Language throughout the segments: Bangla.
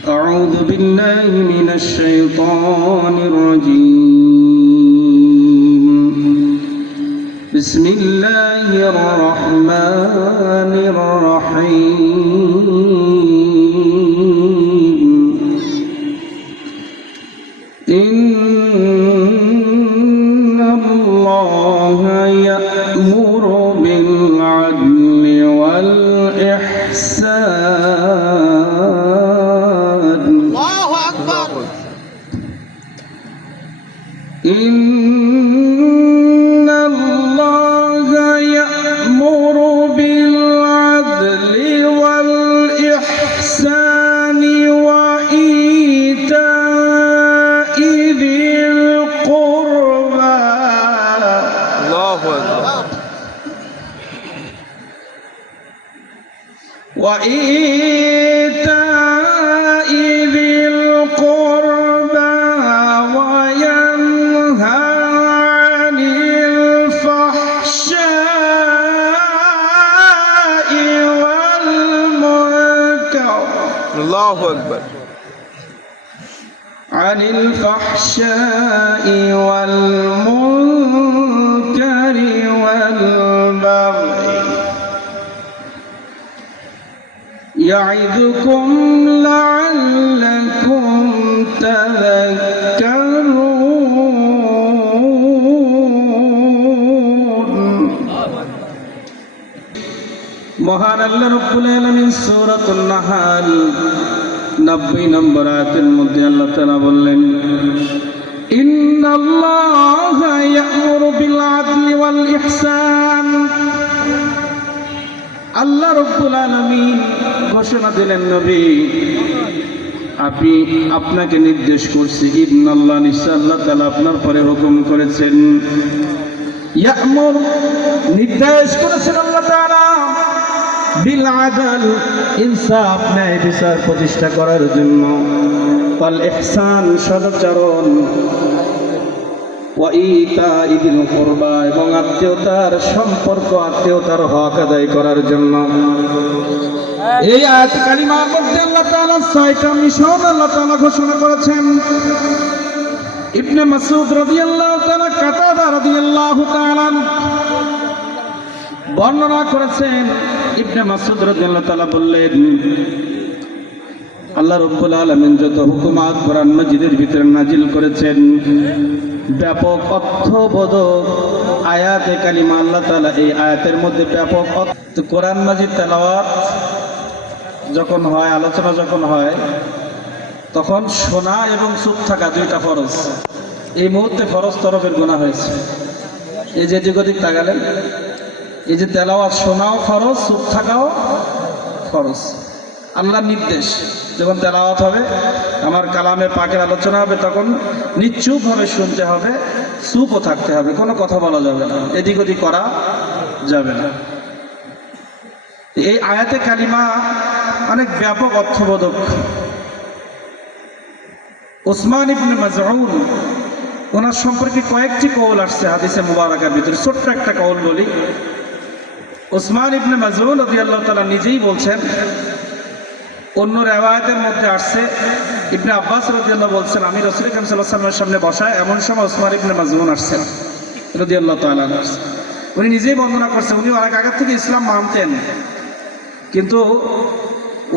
أعوذ بالله من الشيطان الرجيم بسم الله الرحمن الرحيم إن الله يأمر بالعدل والإحسان الله أكبر إن الله يأمر بالعدل والإحسان وإيتاء ذي القربى الله أكبر وإيتاء ذي القربى وينهى عن الفحشاء والمنكر الله أكبر عن الفحشاء والمنكر والبغي يعظكم لعلكم تذكرون মহান আল্লাহ রাব্বুল আলামিন সূরাতুন নাহাল 90 নম্বর আয়াতের মধ্যে আল্লাহ তাআলা বললেন ইন্নাল্লাহা ইয়া'মুরু বিল আদলি ওয়াল ইহসান আল্লাহ রাব্বুল আলামিন ঘোষণা দিলেন নবী আপনাকে নির্দেশ করছি ইন্নাল্লাহ নিশ্চয় আল্লাহ তাআলা আপনার পরে হুকুম করেছেন ইয়া'মুর নির্দেশ করেছেন আল্লাহ তাআলা বিল আদল ইনসাফ ন্যায় বিচার প্রতিষ্ঠা করার জন্য ওয়াল ইহসান সদাচরণ ওয়া ইতাই যিল কুরবা এবং আত্মীয়তার সম্পর্ক আত্মীয়তার হক আদায় করার জন্য এই আয়াত কালিমার মধ্যে আল্লাহ তাআলা 6টা মিশন আল্লাহ তাআলা ঘোষণা করেছেন ইবনে মাসউদ রাদিয়াল্লাহু তাআলা কাতাদা রাদিয়াল্লাহু তাআলা বর্ণনা করেছেন ইবনে মাসউদ রাদিয়াল্লাহু তাআলা বললেন আল্লাহ রাব্বুল আলামিন যত হুকুমাত কোরআন মাজিদের ভিতরে নাজিল করেছেন ব্যাপক অর্থবোধক আয়াতে কালিমা আল্লাহ তাআলা এই আয়াতের মধ্যে ব্যাপক কোরআন মাজিদ তেলাওয়াত যখন হয় আলোচনা যখন হয় তখন শোনা এবং চুপ থাকা দুইটা ফরজ এই মুহূর্তে ফরজ তরফের গুনাহ হয়েছে এই যে এদিক ওদিক তাকালেন এই যে তেলাওয়াত শোনাও ফরজ চুপ থাকাও ফরজ আল্লাহর নির্দেশ যখন তেলাওয়াত হবে আমার কালামে পাকের আলোচনা হবে তখন নিশ্চুপভাবে শুনতে হবে চুপও থাকতে হবে কোনো কথা বলা যাবে না এদিক ওদিক করা যাবে না এই আয়াতে কালিমা অনেক ব্যাপক অর্থবোধক উসমান ইবনে মাযউন ওনার সম্পর্কে কয়েকটি কওল আসছে হাদিসে মুবারাকার ভিতরে ছোট্ট একটা কওল বলি উসমান ইবনে মাযউন রাদিয়াল্লাহু তাআলা নিজেই বলছেন অন্য রিওয়ায়াতের মধ্যে আসছে ইবনে আব্বাস রাদিয়াল্লাহু বলছেন আমি রাসূল করিম সাল্লাল্লাহু আলাইহি ওয়াসাল্লামের সামনে বসায় এমন সময় উসমান ইবনে মাযউন আসছেন রাদিয়াল্লাহু তাআলা উনি নিজেই বর্ণনা করছেন উনি অনেক আগে থেকে ইসলাম মানতেন কিন্তু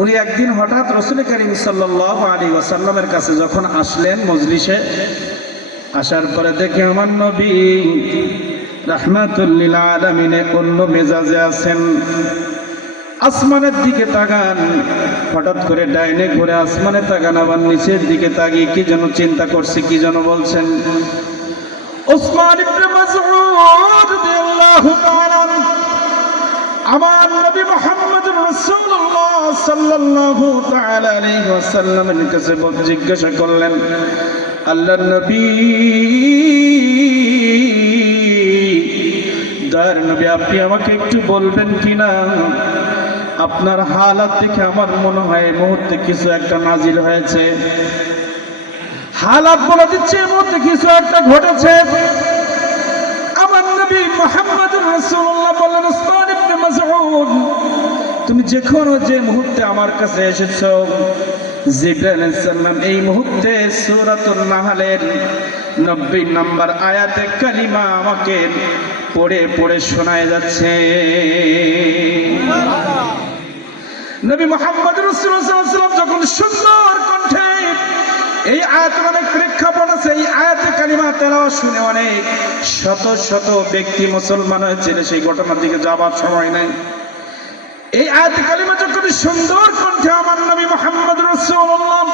উনি একদিন হঠাৎ রাসূল করিম সাল্লাল্লাহু আলাইহি ওয়াসাল্লামের কাছে যখন আসলেন মজলিসে আসার পরে দেখে আমার নবী রাহমাতুল লিল আলামিন অন্য মেজাজে আছেন আসমানের দিকে তাকান হঠাৎ করে ডাইনে ঘুরে আসমানে তাকান আবার নিচের দিকে তাকিয়ে কি যেন চিন্তা করছে কি যেন বলছেন উসমান ইবনে মাযউদ রাদিয়াল্লাহু তাআলা আমার নবী মুহাম্মদ রাসূলুল্লাহ সাল্লাল্লাহু তাআলা আলাইহি ওয়াসাল্লামের কাছে জিজ্ঞাসা করলেন আল্লাহর নবী দয়ার নবী আপনি আমাকে একটু বলবেন কিনা আপনার হালাত দেখে আমার মনে হয় এই মুহূর্তে কিছু একটা নাজিল হয়েছে হালাত বলে দিচ্ছে এর মধ্যে কিছু একটা ঘটেছে আমার নবী মুহাম্মদ রাসূলুল্লাহ বললেন উসমান ইবনে মাযউদ তুমি যে মুহূর্তে আমার কাছে এসেছো জিবরাইল আলাইহিস সালাম এই মুহূর্তে সূরাতুন নাহলের 90 নম্বর আয়াতে কালিমা আমাকে পড়ে পড়ে শোনায় যাচ্ছে। নবী মুহাম্মদ রাসূলুল্লাহ সাল্লাল্লাহু আলাইহি ওয়াসাল্লাম যখন সুন্দর কণ্ঠে এই আয়াতের অনেক প্রেক্ষাপট আছে, এই আয়াতে কালিমা তেলাওয়াত শুনে অনেক শত শত ব্যক্তি মুসলমান হয়েছিল। সেই ঘটনার দিকে যাবার সময় নাই। এই আয়াতে কালিমা যখন সুন্দর কণ্ঠে আমার নবী মুহাম্মদ রাসূলুল্লাহ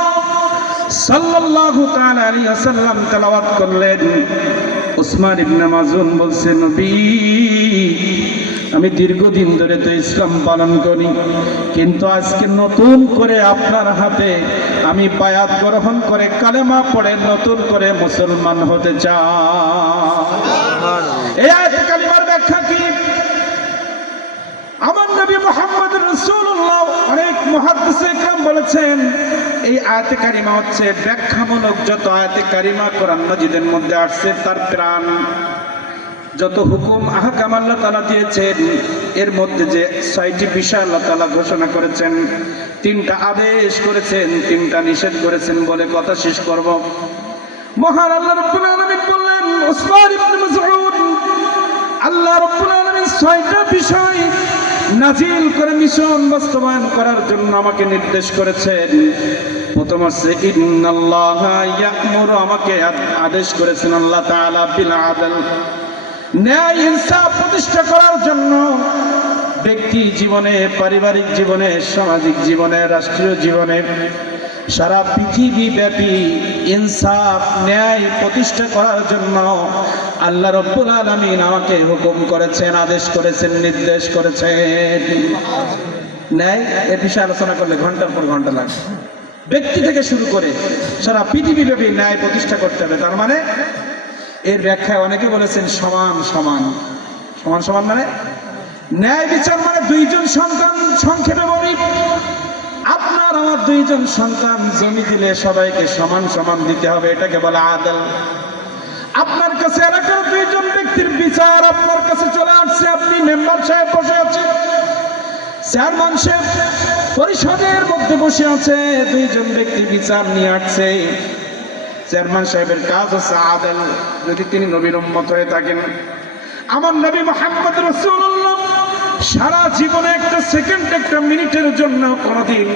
সাল্লাল্লাহু তাআলা আলাইহি ওয়াসাল্লাম তেলাওয়াত করলেন, উসমান ইবনে মাযউন বলছেন, নবী আমি দীর্ঘদিন ধরে তো ইসলাম পালন করি, কিন্তু আজকে নতুন করে আপনার হাতে আমি বায়াত গ্রহণ করে কালেমা পড়ে নতুন করে মুসলমান হতে চাই। এই আয়াতে কালিমার ব্যাখ্যা কি? আমার নবী মুহাম্মদ রাসূলুল্লাহ অনেক মুহাদ্দিস ইকরাম বলেছেন এই আয়াতে কারিমা হচ্ছে ব্যাখ্যামূলক যত আয়াতে কারিমা কোরআন মাজিদের মধ্যে আসছে তার প্রাণ। যত হুকুম আহকাম আল্লাহ তাআলা দিয়েছেন এর মধ্যে যে 6টি বিষয় আল্লাহ তাআলা ঘোষণা করেছেন, 3টা আদেশ করেছেন, 3টা নিষেধ করেছেন বলে কথা শেষ করব। মহান আল্লাহ রাব্বুল আলামিন বললেন, উসমান ইবনে মাযউন আল্লাহ রাব্বুল আলামিন 6টা বিষয় নাজিল করে মিশন বাস্তবায়ন করার জন্য আমাকে নির্দেশ করেছেন। প্রথম হচ্ছে ইন্নাল্লাহা ইয়া'মুরু, আমাকে আদেশ করেছেন আল্লাহ তাআলা বিল আদল, ন্যায় ইনসাফ প্রতিষ্ঠা করার জন্য ব্যক্তি জীবনে, পারিবারিক জীবনে, সামাজিক জীবনে, রাষ্ট্রীয় জীবনে, সারা পৃথিবী ব্যাপী ইনসাফ ন্যায় প্রতিষ্ঠা করার জন্য আল্লাহ রাব্বুল আলামিন আমাকে হুকুম করেছেন, আদেশ করেছেন, নির্দেশ করেছেন। ন্যায় এ বিষয়ে আলোচনা করলে ঘন্টার পর ঘন্টা লাগবে। ব্যক্তি থেকে শুরু করে সারা পৃথিবী ব্যাপী ন্যায় প্রতিষ্ঠা করতে হবে। তার মানে এর ব্যাখ্যায় অনেকে বলেছেন সমান সমান। সমান সমান মানে ন্যায় বিচার মানে 2জন সন্তান, সংক্ষেপে বলি আপনার আমার 2জন সন্তান জমি দিলে সবাইকে সমান সমান দিতে হবে, এটাকে বলে আদল। আপনার কাছে এলাকার 2জন ব্যক্তির বিচার আপনার কাছে চলে আসছে, আপনি মেম্বার সাহেব বসে আছেন, চেয়ারম্যান সাহেব পরিষদের মধ্যে বসে আছে, 2জন ব্যক্তি বিচার নিয়ে আসছে। চেয়ারম্যান সাহেবের কাজ হচ্ছে আদল, যদি তিনি নবীর উম্মত হয়ে থাকেন। আমার নবী মুহাম্মদ রাসূলুল্লাহ সারা জীবনে একটা সেকেন্ড, একটা মিনিটের জন্য কোনোদিন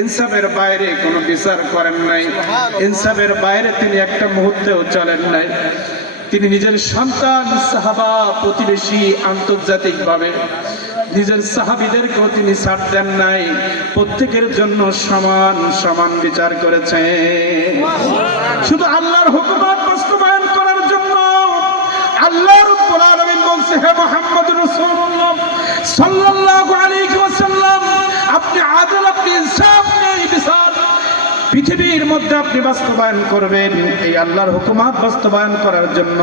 ইনসাফের বাইরে কোনো বিচার করেন নাই। ইনসাফের বাইরে তিনি একটা মুহূর্তেও চলেন নাই। তিনি নিজের সন্তান, সাহাবা, প্রতিবেশী, আন্তর্জাতিকভাবে নিজের সাহাবীদেরকেও তিনি ছাড় দেন নাই। প্রত্যেকের জন্য সমান সমান বিচার করেছেন। শুধু আল্লাহর হুকুম বাস্তবায়ন করার জন্য আল্লাহ রাব্বুল আলামিন বলছে, হে মুহাম্মদ রাসূলুল্লাহ সাল্লাল্লাহু আলাইহি ওয়াসাল্লাম, আপনি আদল, আপনি ইনসাফ, ন্যায় বিচার পৃথিবীর মধ্যে আপনি বাস্তবায়ন করবেন। এই আল্লাহর হুকুমাত বাস্তবায়ন করার জন্য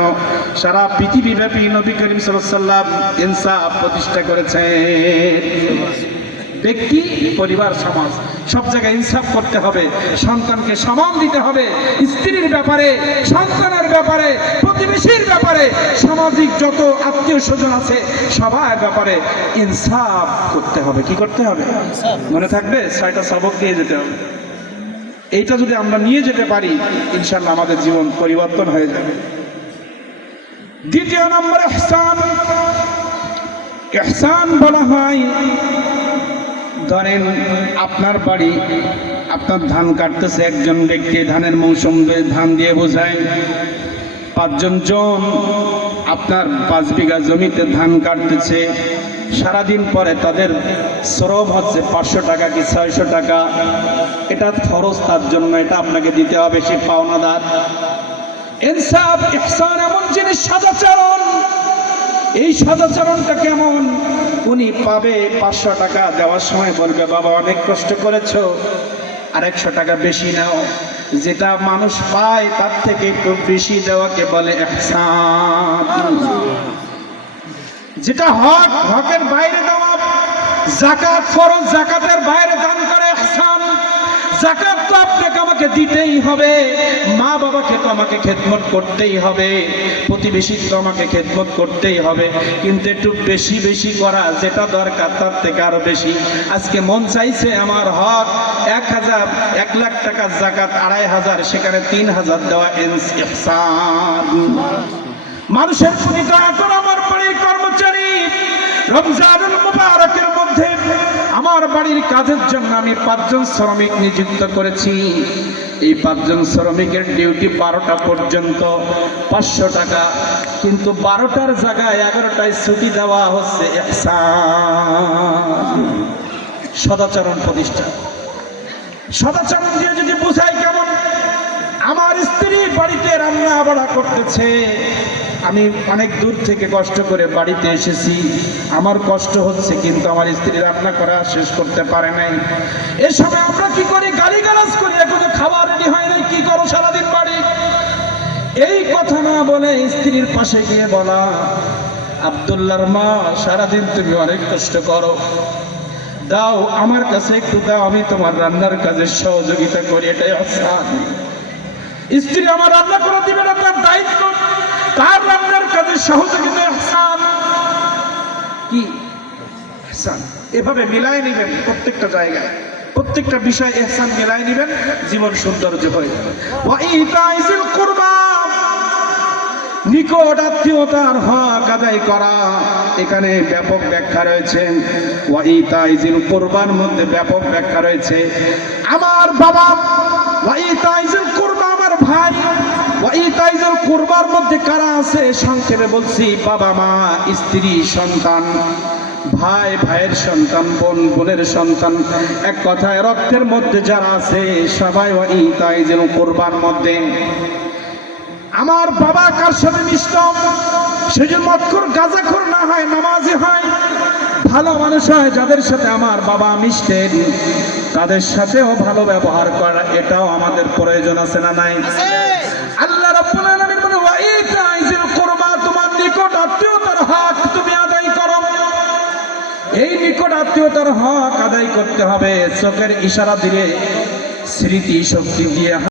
সারা পৃথিবী ব্যাপী নবী করিম সাল্লাল্লাহু আলাইহি ওয়াসাল্লাম ইনসাফ প্রতিষ্ঠা করেছেন। ব্যক্তি, পরিবার, সমাজ সব জায়গায় ইনসাফ করতে হবে। সন্তানকে সমান দিতে হবে, স্ত্রীর ব্যাপারে, সন্তানের ব্যাপারে, প্রতিবেশীর ব্যাপারে, সামাজিক যত আত্মীয় স্বজন আছে সবার ব্যাপারে ইনসাফ করতে হবে। কি করতে হবে মনে থাকবে? 6টা সবক দিয়ে যেতে হবে। এইটা যদি আমরা নিয়ে যেতে পারি ইনশাআল্লাহ আমাদের জীবন পরিবর্তন হয়ে যাবে। দ্বিতীয় নম্বর ইহসান। ইহসান বলা হয়, ধরেন আপনার বাড়ি, আপনার ধান কাটতেছে একজন ব্যক্তি, ধানের মৌসুম ধান দিয়ে বোঝায় 5জন জন আপনার 5 বিঘা জমিতে ধান কাটতেছে। সারাদিন পরে তাদের শ্রম হচ্ছে 500 টাকা কি 600 টাকা। এটা খরচ তার জন্য, এটা আপনাকে দিতে হবে, সে পাওনাদার। ইনসাফ, ইহসান এমন জিনিস, সদাচরণ। এই সদাচরণটা কেমন? উনি পাবে 500 টাকা, দেওয়ার সময় বলবে, বাবা অনেক কষ্ট করেছো, আর 100 টাকা বেশি নাও। যেটা মানুষ পায় তার থেকে একটু বেশি দেওয়াকে বলে ইহসান। যেটা হক, হকের বাইরে দেওয়া। যাকাত ফরজ, যাকাতের বাইরে দান করে ইহসান। যাকাত তো আপনাকে আমাকে দিতেই হবে, মা বাবাকে তো আমাকে খেদমত করতেই হবে, প্রতিবেশী তো আমাকে খেদমত করতেই হবে, কিন্তু একটু বেশি বেশি করা, যেটা দরকার তার থেকে আরো বেশি। আজকে মন চাইছে আমার হক 1,000 1 লাখ টাকার যাকাত 2,500, সেখানে 3,000 দেওয়া ইহসান। মানুষের প্রতি দয়া করো। আমার বাড়ির কর্মচারী, রমজানুল মুবারকের মধ্যে আমার বাড়ির কাজের জন্য আমি 5 জন শ্রমিক নিযুক্ত করেছি। এই 5 জন শ্রমিকের ডিউটি 12টা পর্যন্ত, 500 টাকা, কিন্তু 12টার জায়গায় 11টায় ছুটি দেওয়া হচ্ছে ইহসান। সদাচরণ প্রতিষ্ঠান। সদাচরণ দিয়ে যদি বুঝাই কেমন, আমার স্ত্রী বাড়িতে রান্না বাড়া করতেছে, আমি অনেক দূর থেকে কষ্ট করে বাড়িতে এসেছি, আমার কষ্ট হচ্ছে, কিন্তু আমার স্ত্রী রান্না করা শেষ করতে পারে নাই। এ সময় আমরা কি করি? গালিগালাজ করি, এখনো খাবার রেডি হয় নাই, কি করো সারাদিন বাড়ি? এই কথা না বলে স্ত্রীর পাশে গিয়ে বলা, আব্দুল্লাহর মা, সারাদিন তুমি অনেক কষ্ট করো, দাও আমার কাছে একটু দাও, আমি তোমার রান্নার কাজে সহযোগিতা করি, এটাই ইহসান। স্ত্রী আমার রান্না করে দিবে না, তার দায়িত্ব, তার রান্নার কাজে সহযোগিতা ইহসান। কি ইহসান? এভাবে মিলাই নেবেন প্রত্যেকটা জায়গায়, প্রত্যেকটা বিষয় ইহসান মিলাই নেবেন, জীবন সৌন্দর্য হয়ে যাবে। ওয়া ইতাইজিল কুরবা, নিকট আত্মীয়তার হক আদায় করা, এখানে ব্যাপক ব্যাখ্যা রয়েছে। ওয়া ইতাইজিল কুরবার মধ্যে ব্যাপক ব্যাখ্যা রয়েছে। আমার বাবা, ওয়া ইতাইজিল কুরবা আমার ভাই, ওয়া ইতাইজিল কুরবার মধ্যে কারা আছে? সংক্ষেপে বলছি, বাবা মা, স্ত্রী, সন্তান, ভাই ভাইয়ের সন্তান, বোন বোনের সন্তান, এক কথায় রক্তের মধ্যে যারা আছে সবাই ওয়া ইতাইজিল কুরবার মধ্যে। আমার বাবা কার সাথে মিশত? সে যে মদখোর গাঁজাখোর না হয়, নামাজি হয়, ভালো মানুষ হয়, যাদের সাথে আমার বাবা মিশতেন তাদের সাথেও ভালো ব্যবহার করা, এটাও আমাদের প্রয়োজন আছে না নাই? আল্লাহ রাব্বুল আলামিন বলেন, ওয়া ইতাইজিল কুরবা, তোমার নিকট আত্মীয়তার হক তুমি আদায় করো। এই নিকট আত্মীয়তার হক আদায় করতে হবে চোখের ইশারা দিয়ে, স্মৃতি শক্তি দিয়ে।